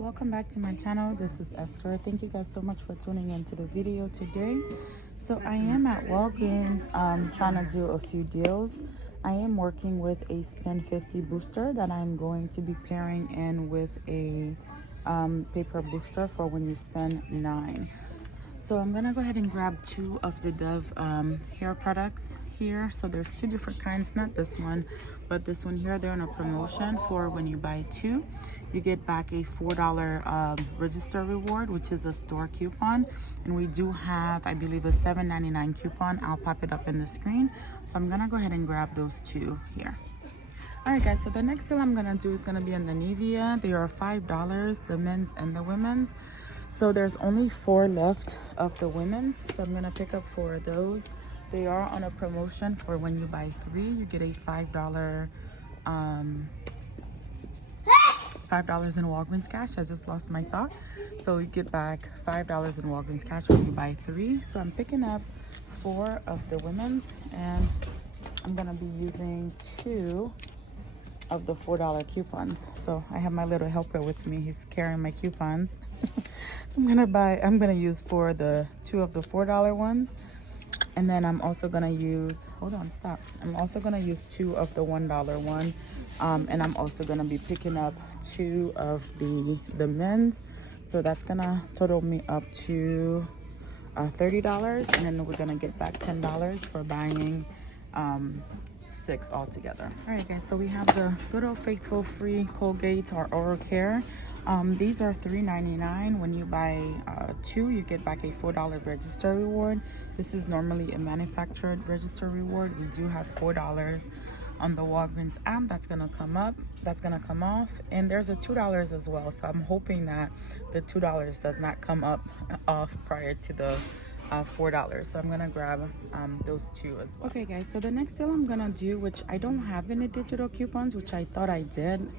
welcome back to my channel. This is Esther. Thank you guys so much for tuning into the video today. So I am at Walgreens trying to do a few deals. I am working with a spend 50 booster that I'm going to be pairing in with a paper booster for when you spend 9. So I'm gonna go ahead and grab 2 of the Dove hair products here. So there's 2 different kinds, not this one, but this one here. They're on a promotion for when you buy 2, you get back a $4 register reward, which is a store coupon. And we do have, I believe, a $7.99 coupon. I'll pop it up in the screen. So I'm gonna go ahead and grab those 2 here. All right, guys, so the next deal I'm gonna do is gonna be on the Nivea. They are $5, the men's and the women's. So there's only 4 left of the women's, so I'm gonna pick up 4 of those. They are on a promotion for when you buy 3, you get a $5 in Walgreens cash. I just lost my thought. So you get back $5 in Walgreens cash when you buy 3. So I'm picking up 4 of the women's, and I'm gonna be using 2 of the $4 coupons. So I have my little helper with me. He's carrying my coupons. I'm gonna use 2 of the $4 ones. And then I'm also gonna use, I'm also gonna use 2 of the $1 one. And I'm also gonna be picking up 2 of the men's. So that's gonna total me up to $30. And then we're gonna get back $10 for buying 6 altogether. All right, guys, so we have the good old faithful free Colgate or oral care. These are $3.99. When you buy 2, you get back a $4 register reward. This is normally a manufactured register reward. We do have $4 on the Walgreens app. That's gonna come off, and there's a $2 as well. So I'm hoping that the $2 does not come off prior to the $4. So I'm gonna grab those 2 as well. Okay, guys, so the next deal I'm gonna do, which I don't have any digital coupons, which I thought I did,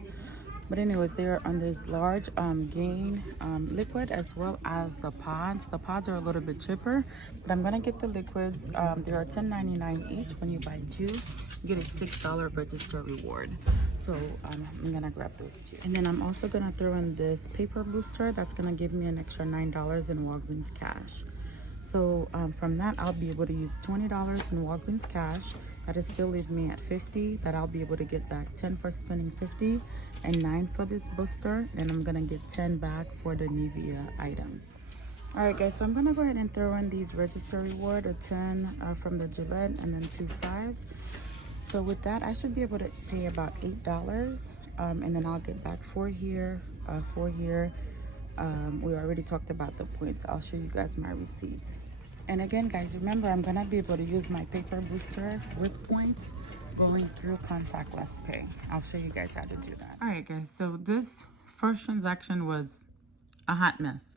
but anyways, they're on this large Gain liquid, as well as the pods. The pods are a little bit cheaper, but I'm gonna get the liquids. They are $10.99 each. When you buy 2, you get a $6 register reward. So I'm gonna grab those 2. And then I'm also gonna throw in this paper booster. That's gonna give me an extra $9 in Walgreens cash. So from that, I'll be able to use $20 in Walgreens cash. That'll still leave me at $50. That I'll be able to get back 10 for spending $50 and 9 for this booster. And I'm gonna get 10 back for the Nivea items. All right, guys, so I'm gonna go ahead and throw in these register reward, a 10 from the Gillette, and then 2 5s. So with that, I should be able to pay about $8, and then I'll get back 4 here, 4 here. We already talked about the points. I'll show you guys my receipts. And again, guys, remember, I'm gonna be able to use my paper booster with points going through contactless pay. I'll show you guys how to do that. All right, guys, so this first transaction was a hot mess,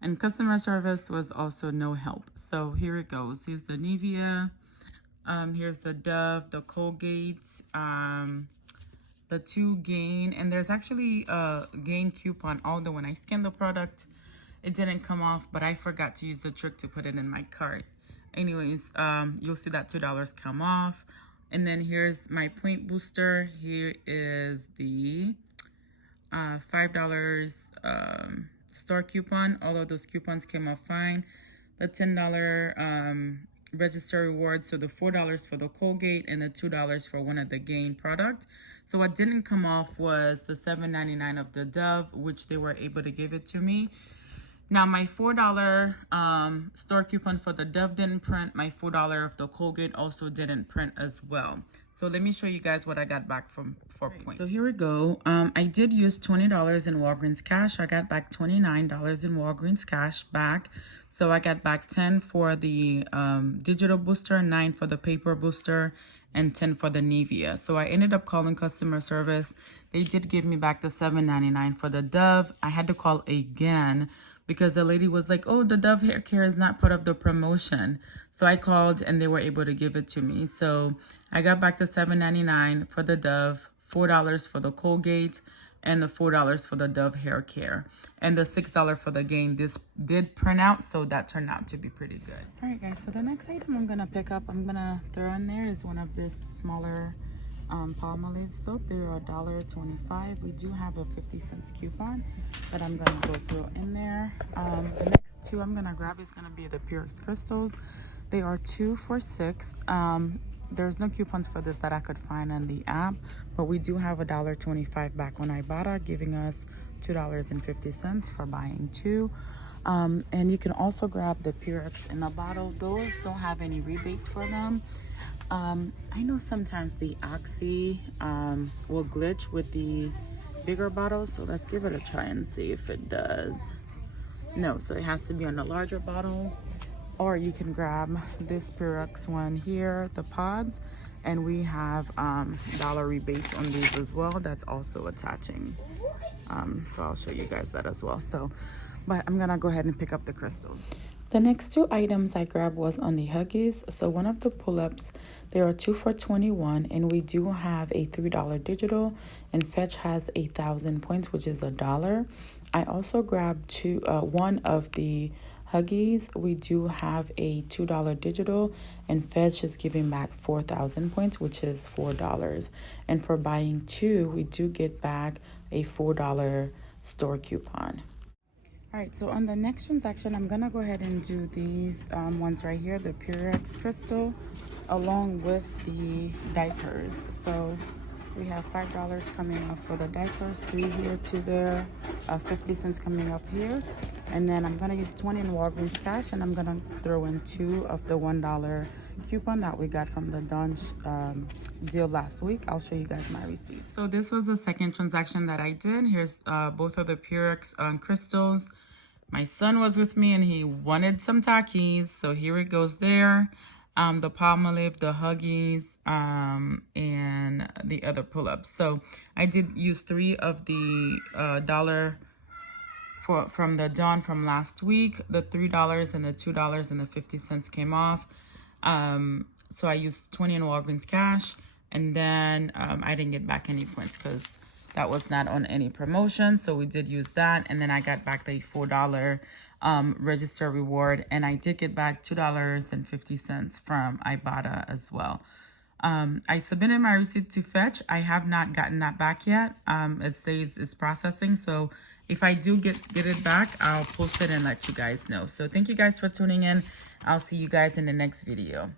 and customer service was also no help. So here it goes. Here's the Nivea, here's the Dove, the Colgate, the 2 Gain, and there's actually a Gain coupon, although when I scanned the product, it didn't come off, but I forgot to use the trick to put it in my cart. Anyways, you'll see that $2 come off. And then here's my point booster. Here is the $5 store coupon. All of those coupons came off fine. The $10 register reward, so the $4 for the Colgate and the $2 for one of the Gain product. So what didn't come off was the $7.99 of the Dove, which they were able to give it to me. Now my $4 store coupon for the Dove didn't print. My $4 of the Colgate also didn't print as well. So let me show you guys what I got back for points. So here we go. I did use $20 in Walgreens cash. I got back $29 in Walgreens cash back. So I got back 10 for the digital booster, 9 for the paper booster, and 10 for the Nivea. So I ended up calling customer service. They did give me back the $7.99 for the Dove. I had to call again because the lady was like, oh, the Dove hair care is not part of the promotion. So I called and they were able to give it to me. So I got back the $7.99 for the Dove, $4 for the Colgate, and the $4 for the Dove hair care, and the $6 for the Gain. This did print out, so that turned out to be pretty good. All right, guys, so the next item I'm gonna pick up, I'm gonna throw in there is one of this smaller Palmolive soap. They're $1.25. We do have a 50 cents coupon that I'm gonna go through in there. The next two I'm gonna grab is gonna be the Purex crystals. They are 2 for $6. There's no coupons for this that I could find on the app, but we do have $1.25 back on Ibotta, giving us $2.50 for buying two. And you can also grab the Purex in a bottle. Those don't have any rebates for them. I know sometimes the Oxy will glitch with the bigger bottles, so let's give it a try and see if it does. No, so it has to be on the larger bottles. Or you can grab this Purex one here, the pods, and we have dollar rebates on these as well. That's also attaching. So I'll show you guys that as well. But I'm gonna go ahead and pick up the crystals. The next two items I grabbed was on the Huggies. So one of the pull-ups, there are 2 for $21, and we do have a $3 digital, and Fetch has 1,000 points, which is $1. I also grabbed one of the Huggies. We do have a $2 digital, and Fetch is giving back 4,000 points, which is $4. And for buying two, we do get back a $4 store coupon. All right, so on the next transaction, I'm gonna go ahead and do these ones right here, the Purex Crystal, along with the diapers. So we have $5 coming off for the diapers, 3 here, 2 there, 50 cents coming off here. And then I'm gonna use 20 in Walgreens cash, and I'm gonna throw in 2 of the $1 coupon that we got from the Dawn deal last week. I'll show you guys my receipts. So this was the second transaction that I did. Here's both of the Purex crystals. My son was with me and he wanted some Takis, so here it goes there. The Palmolive, the Huggies, and the other pull-ups. So I did use 3 of the dollar from the Dawn from last week. The $3 and the $2 and the 50 cents came off. So I used 20 in Walgreens cash, and then I didn't get back any points because that was not on any promotion. So we did use that, and then I got back the $4 register reward, and I did get back $2.50 from Ibotta as well. I submitted my receipt to Fetch. I have not gotten that back yet. It says it's processing, so if I do get it back, I'll post it and let you guys know. So thank you guys for tuning in. I'll see you guys in the next video.